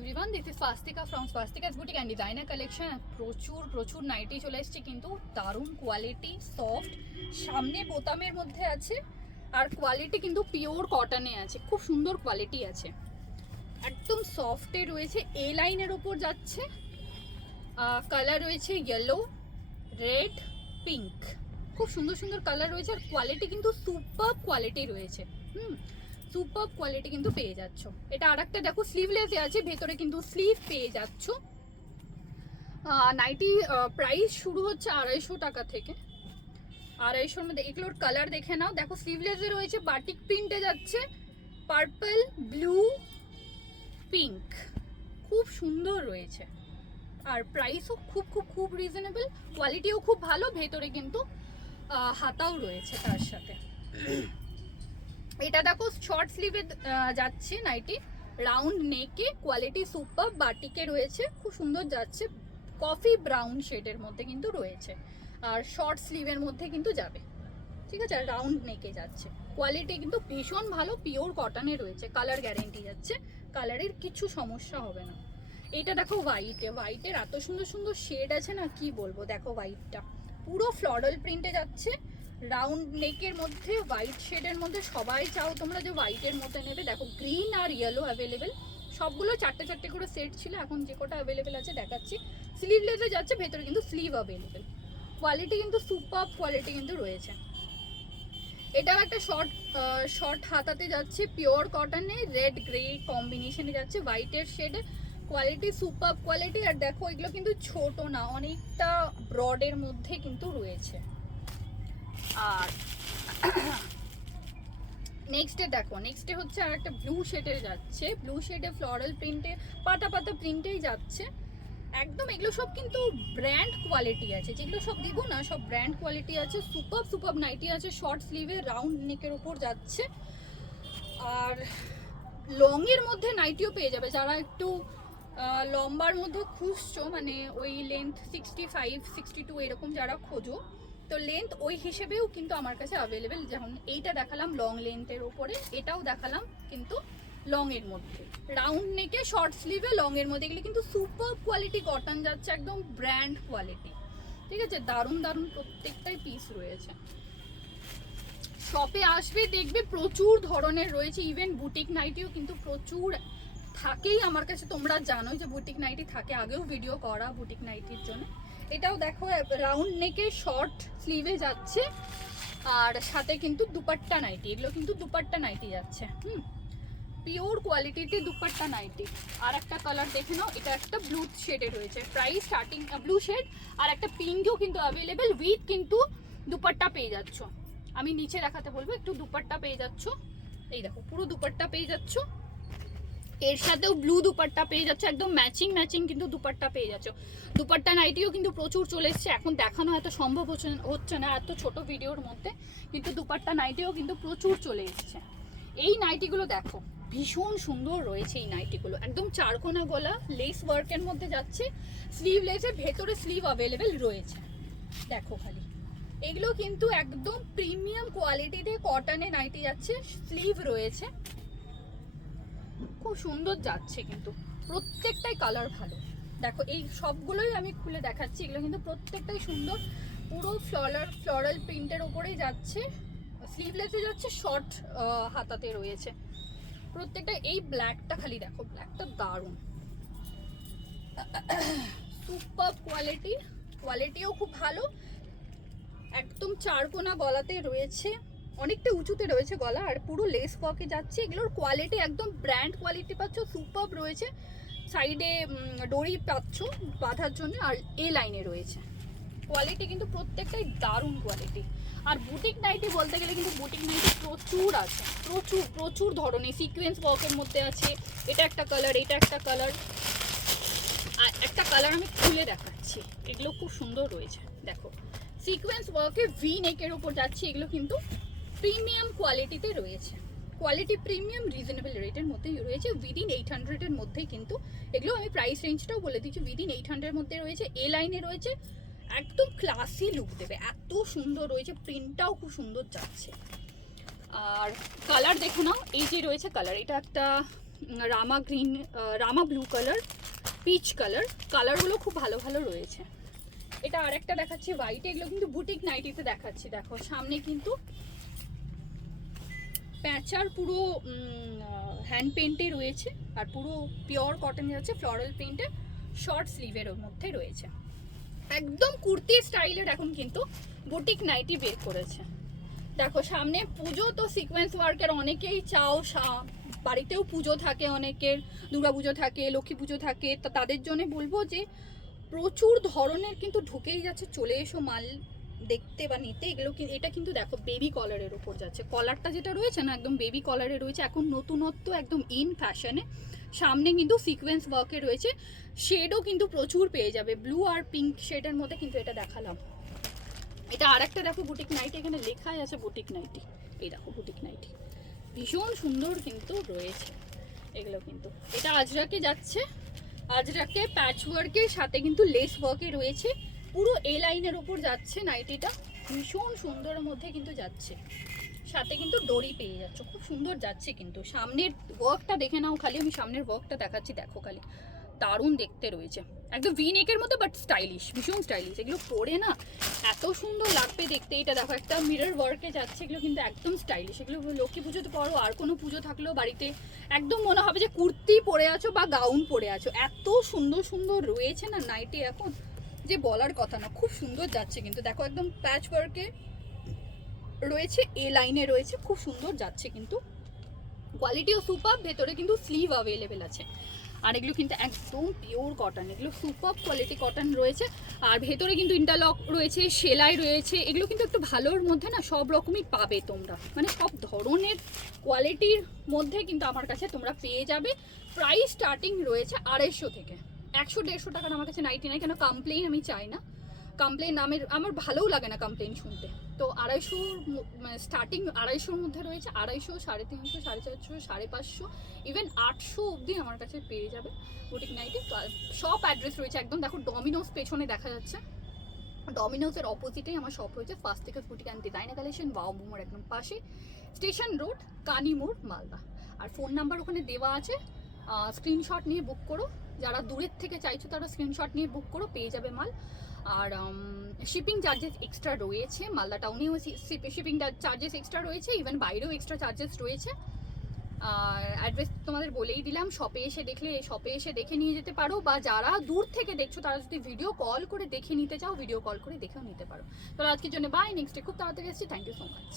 Everyone, this is Swastika from Swastika's boutique and designer collection. প্রচুর nighty চলে এসছে, কিন্তু দারুণ কোয়ালিটি, সফট, সামনে বোতামের মধ্যে আছে আর কোয়ালিটি কিন্তু পিওর কটনে আছে, খুব সুন্দর কোয়ালিটি আছে, একদম সফটে রয়েছে। এ লাইনের ওপর যাচ্ছে, কালার রয়েছে ইয়েলো, রেড, পিঙ্ক, খুব সুন্দর সুন্দর কালার রয়েছে আর কোয়ালিটি কিন্তু সুপার কোয়ালিটি রয়েছে। সুপার কোয়ালিটি কিন্তু পেয়ে যাচ্ছ। এটা আরেকটা দেখো স্লিভলেসে আছে, ভেতরে কিন্তু স্লিভ পেয়ে যাচ্ছ। নাইটি প্রাইস শুরু হচ্ছে 250 টাকা থেকে। 250-র মধ্যে এগুলোর কালার দেখে নাও। দেখো স্লিভলেসে রয়েছে, বাটিক প্রিন্টে যাচ্ছে, পার্পল, ব্লু, পিঙ্ক, খুব সুন্দর রয়েছে আর প্রাইসও খুব খুব খুব রিজনেবল, কোয়ালিটিও খুব ভালো। ভেতরে কিন্তু হাতাও রয়েছে তার সাথে। এটা দেখো শর্ট স্লিভে যাচ্ছে নাইটি, রাউন্ড নেকে, কোয়ালিটি সুপার, বাটিকে রয়েছে, খুব সুন্দর যাচ্ছে, কফি ব্রাউন শেডের মধ্যে কিন্তু রয়েছে আর শর্ট স্লিভের মধ্যে কিন্তু যাবে, ঠিক আছে। রাউন্ড নেকে যাচ্ছে, কোয়ালিটি কিন্তু ভীষণ ভালো, পিওর কটনে রয়েছে, কালার গ্যারেন্টি যাচ্ছে, কালারের কিছু সমস্যা হবে না। এটা দেখো হোয়াইটের এত সুন্দর সুন্দর শেড আছে না, কি বলবো। দেখো হোয়াইটটা পুরো ফ্লোরাল প্রিন্টে যাচ্ছে, রাউন্ড নেকের মধ্যে, হোয়াইট শেডের মধ্যে। সবাই চাও তোমরা যে হোয়াইটের মধ্যে নেবে। দেখো গ্রিন আর ইয়েলো অ্যাভেলেবেল, সবগুলো চারটে চারটে করে সেট ছিল, এখন যে কটা অ্যাভেলেবেল আছে দেখাচ্ছি। স্লিভলেসে যাচ্ছে, ভেতরে কিন্তু স্লিভ অ্যাভেলেবেল, কোয়ালিটি কিন্তু সুপার কোয়ালিটি কিন্তু রয়েছে। এটাও একটা শর্ট হাতাতে যাচ্ছে, পিওর কটনে, রেড গ্রে কম্বিনেশনে যাচ্ছে, হোয়াইটের শেডে, কোয়ালিটি সুপার কোয়ালিটি। আর দেখো এগুলো কিন্তু ছোট না, অনেকটা ব্রডের মধ্যে কিন্তু রয়েছে। আর নেক্সটে দেখো, নেক্সটে হচ্ছে আর একটা ব্লু শেডের যাচ্ছে, ব্লু শেডে ফ্লোরাল প্রিন্টে, পাতা পাতা প্রিন্টেই যাচ্ছে একদম। এগুলো সব কিন্তু ব্র্যান্ড কোয়ালিটি আছে, যেগুলো সব দিব না সব ব্র্যান্ড কোয়ালিটি আছে। সুপার নাইটি আছে, শর্ট স্লিভে, রাউন্ড নেকের উপর যাচ্ছে। আর লংয়ের মধ্যে নাইটিও পেয়ে যাবে, যারা একটু লম্বার মধ্যে খুঁজছো, মানে ওই লেন্থ 65-62 এরকম যারা খোঁজো, তো লেন্থ ওই হিসেবেও কিন্তু আমার কাছে অ্যাভেলেবেল। যেমন এইটা দেখালাম লং লেন্থের ওপরে, এটাও দেখালাম কিন্তু লং এর মধ্যে, রাউন্ড নেকে, শর্ট স্লিভে, লং এর মধ্যে। এগুলো কিন্তু সুপার কোয়ালিটি কটন যাচ্ছে, একদম ব্র্যান্ড কোয়ালিটি, ঠিক আছে। দারুণ দারুণ প্রত্যেকটাই পিস রয়েছে। শপে আসবে দেখবে প্রচুর ধরনের রয়েছে, ইভেন বুটিক নাইটিও কিন্তু প্রচুর থাকেই আমার কাছে। তোমরা জানোই যে বুটিক নাইটি থাকে, আগেও ভিডিও করা বুটিক নাইটির জন্য। এটাও দেখো রাউন্ড নেকে, শর্ট স্লিভে যাচ্ছে আর সাথে কিন্তু দুপাট্টা নাইটি, এগুলো কিন্তু দুপাট্টা নাইটি যাচ্ছে, পিওর কোয়ালিটিতে দুপাট্টা নাইটি। আর একটা কালার দেখে নাও, এটা একটা ব্লু শেডে রয়েছে, প্রাইস স্টার্টিং ব্লু শেড, আর একটা পিঙ্কও কিন্তু অ্যাভেলেবেল, উইথ কিন্তু দুপাট্টা পেয়ে যাচ্ছ। আমি নিচে দেখাতে বলবো, একটু দুপাট্টা পেয়ে যাচ্ছ, এই দেখো পুরো দুপাট্টা পেয়ে যাচ্ছ, এর সাথেও ব্লু দুপাট্টা পেয়ে যাচ্ছে, একদম ম্যাচিং কিন্তু দুপাট্টা পেয়ে যাচ্ছ। দুপাট্টা নাইটিও কিন্তু প্রচুর চলে এসছে, এখন দেখানো এত সম্ভব হচ্ছে না এত ছোট ভিডিওর মধ্যে, কিন্তু দুপাট্টা নাইটিও কিন্তু প্রচুর চলে এসছে। এই নাইটিগুলো দেখো ভীষণ সুন্দর রয়েছে, এই নাইটিগুলো একদম চারকোনা গলা, লেস ওয়ার্কের মধ্যে যাচ্ছে, স্লিভলেসের ভেতরে স্লিভ অ্যাভেলেবেল রয়েছে। দেখো খালি এগুলো কিন্তু একদম প্রিমিয়াম কোয়ালিটিতে কটনে নাইটি যাচ্ছে, স্লিভ রয়েছে, খুব সুন্দর যাচ্ছে, কিন্তু প্রত্যেকটাই কালার ভালো। দেখো এই সবগুলোই আমি খুলে দেখাচ্ছি, এগুলো কিন্তু প্রত্যেকটাই সুন্দর, পুরো ফ্লোরাল প্রিন্টের ওপরেই যাচ্ছে, স্লিভলেসে যাচ্ছে, শর্ট হাতাতে রয়েছে প্রত্যেকটা। এই ব্ল্যাকটা খালি দেখো, ব্ল্যাকটা দারুণ, সুপার কোয়ালিটিও খুব ভালো, একদম চারকোনা গলাতে রয়েছে, অনেকটা উঁচুতে রয়েছে গলা, আর পুরো লেস ওয়ার্কে যাচ্ছে। এগুলোর কোয়ালিটি একদম ব্র্যান্ড কোয়ালিটি পাচ্ছ, সুপার রয়েছে, সাইডে ডরি পাচ্ছ বাঁধার জন্য, আর এ লাইনে রয়েছে, কোয়ালিটি কিন্তু প্রত্যেকটাই দারুণ কোয়ালিটি। আর বুটিক নাইটি বলতে গেলে কিন্তু বুটিক নাইটি প্রচুর আছে, প্রচুর ধরনের সিকোয়েন্স ওয়ার্কের মধ্যে আছে। এটা একটা কালার, এটা একটা কালার, আর একটা কালার আমি খুলে দেখাচ্ছি, এগুলো খুব সুন্দর রয়েছে। দেখো সিকোয়েন্স ওয়ার্কে ভি নেকের উপর যাচ্ছে, এগুলো কিন্তু প্রিমিয়াম কোয়ালিটিতে রয়েছে, কোয়ালিটি প্রিমিয়াম, রিজনেবল রেটের মধ্যেই রয়েছে, উইদিন 800-এর মধ্যেই কিন্তু এগুলো। আমি প্রাইস রেঞ্জটাও বলে দিচ্ছি, উইদিন 800-এর মধ্যে রয়েছে, এ লাইনে রয়েছে, একদম ক্লাসি লুক দেবে, এত সুন্দর রয়েছে, প্রিন্টটাও খুব সুন্দর যাচ্ছে। আর কালার দেখো নাও, এই যে রয়েছে কালার, এটা একটা রামা গ্রিন, রামা ব্লু কালার, পিচ কালার, কালারগুলো খুব ভালো ভালো রয়েছে। এটা আরেকটা দেখাচ্ছি হোয়াইট, এগুলো কিন্তু বুটিক নাইটিতে দেখাচ্ছি। দেখো সামনে কিন্তু প্যাঁচার পুরো হ্যান্ড পেন্টে রয়েছে, আর পুরো পিওর কটনে যাচ্ছে ফ্লোরাল পেন্টে, শর্ট স্লিভের মধ্যে রয়েছে। একদম কুর্তি স্টাইলের এখন কিন্তু বুটিক নাইটি বের করেছে। দেখো সামনে পুজো, তো সিকোয়েন্স ওয়ার্কের অনেকেই চাও, বাড়িতেও পুজো থাকে অনেকের, দুর্গা পুজো থাকে, লক্ষ্মী পুজো থাকে, তো তাদের জন্য বলবো যে প্রচুর ধরনের কিন্তু ঢুকেই যাচ্ছে, চলে এসো মাল দেখতে বা নিতে। এগুলো এটা কিন্তু দেখো বেবি কলারের উপর যাচ্ছে, কলারটা যেটা রয়েছে না একদম বেবি কলারে রয়েছে, এখন নতুনত্ব একদম ইন ফ্যাশনে। সামনে কিন্তু সিকোয়েন্স ওয়ার্কে রয়েছে, শেডও কিন্তু প্রচুর পেয়ে যাবে, ব্লু আর পিঙ্ক শেডের মধ্যে কিন্তু এটা দেখালাম। এটা আর একটা দেখো বুটিক নাইটি, এখানে লেখাই আছে বুটিক নাইটি, এই দেখো বুটিক নাইটি ভীষণ সুন্দর কিন্তু রয়েছে এগুলো। কিন্তু এটা আজরাকে যাচ্ছে, আজরাকে প্যাচ ওয়ার্কের সাথে কিন্তু লেস ওয়ার্কে রয়েছে, পুরো এ লাইনের উপর যাচ্ছে নাইটিটা, ভীষণ সুন্দরের মধ্যে কিন্তু যাচ্ছে, সাথে কিন্তু ডোরি পেয়ে যাচ্ছ, খুব সুন্দর যাচ্ছে। কিন্তু সামনের ওয়ার্কটা দেখে নাও খালি, আমি সামনের ওয়ার্কটা দেখাচ্ছি, দেখো খালি দারুণ দেখতে রয়েছে, একদম ভি নেকের মতো বাট স্টাইলিশ, ভীষণ স্টাইলিশ। এগুলো পরে না এত সুন্দর লাগবে দেখতে। এটা দেখো একটা মিরর ওয়ার্কে যাচ্ছে, এগুলো কিন্তু একদম স্টাইলিশ। এগুলো লক্ষ্মী পুজোতে পরো, আর কোনো পুজো থাকলেও বাড়িতে একদম মনে হবে যে কুর্তি পরে আছো বা গাউন পরে আছো, এত সুন্দর সুন্দর রয়েছে না নাইটি এখন, যে বলার কথা না, খুব সুন্দর যাচ্ছে। কিন্তু দেখো একদম প্যাচ ওয়ার্কে রয়েছে, এ লাইনে রয়েছে, খুব সুন্দর যাচ্ছে কিন্তু, কোয়ালিটিও সুপার। ভেতরে কিন্তু স্লিভ অ্যাভেলেবেল আছে, আর এগুলো কিন্তু একদম পিওর কটন, এগুলো সুপার কোয়ালিটি কটন রয়েছে। আর ভেতরে কিন্তু ইন্টারলক রয়েছে, সেলাই রয়েছে, এগুলো কিন্তু একটু ভালোর মধ্যে না সব রকমই পাবে তোমরা, মানে সব ধরনের কোয়ালিটির মধ্যে কিন্তু আমার কাছে তোমরা পেয়ে যাবে। প্রাইস স্টার্টিং রয়েছে 250 থেকে, 100-150 টাকার আমার কাছে নাইটি নাই, কেন কমপ্লেন আমি চাই না, কমপ্লেন আমার ভালোও লাগে না কমপ্লেন শুনতে। তো 250 স্টার্টিং 250-র মধ্যে রয়েছে, 250, 350, 450, 550, ইভেন 800 অবধি আমার কাছে পেয়ে যাবে বুটিক নাইটি। শপ অ্যাড্রেস রয়েছে একদম, দেখো ডমিনোস পেছনে দেখা যাচ্ছে, ডমিনোসের অপোজিটেই আমার শপ রয়েছে, ফাস্টিকা boutique and designer collection, wow মোমোর একদম পাশে, স্টেশন রোড, কানি মোড়, মালদা। আর ফোন নাম্বার ওখানে দেওয়া আছে, স্ক্রিনশট নিয়ে বুক করো, যারা দূরের থেকে চাইছো তারা স্ক্রিনশট নিয়ে বুক করো, পেয়ে যাবে মাল। আর শিপিং চার্জেস এক্সট্রা রয়েছে, মালদা টাউনেও শিপিং চার্জেস এক্সট্রা রয়েছে, ইভেন বাইরেও এক্সট্রা চার্জেস রয়েছে। আর অ্যাড্রেস তোমাদের বলেই দিলাম, শপে এসে দেখলে শপে এসে দেখে নিয়ে যেতে পারো, বা যারা দূর থেকে দেখছো তারা যদি ভিডিও কল করে দেখে নিতে চাও, ভিডিও কল করে দেখেও নিতে পারো। তো আজকের জন্য বাই, নেক্সট ডে খুব তাড়াতাড়ি আসছি। Thank you so much.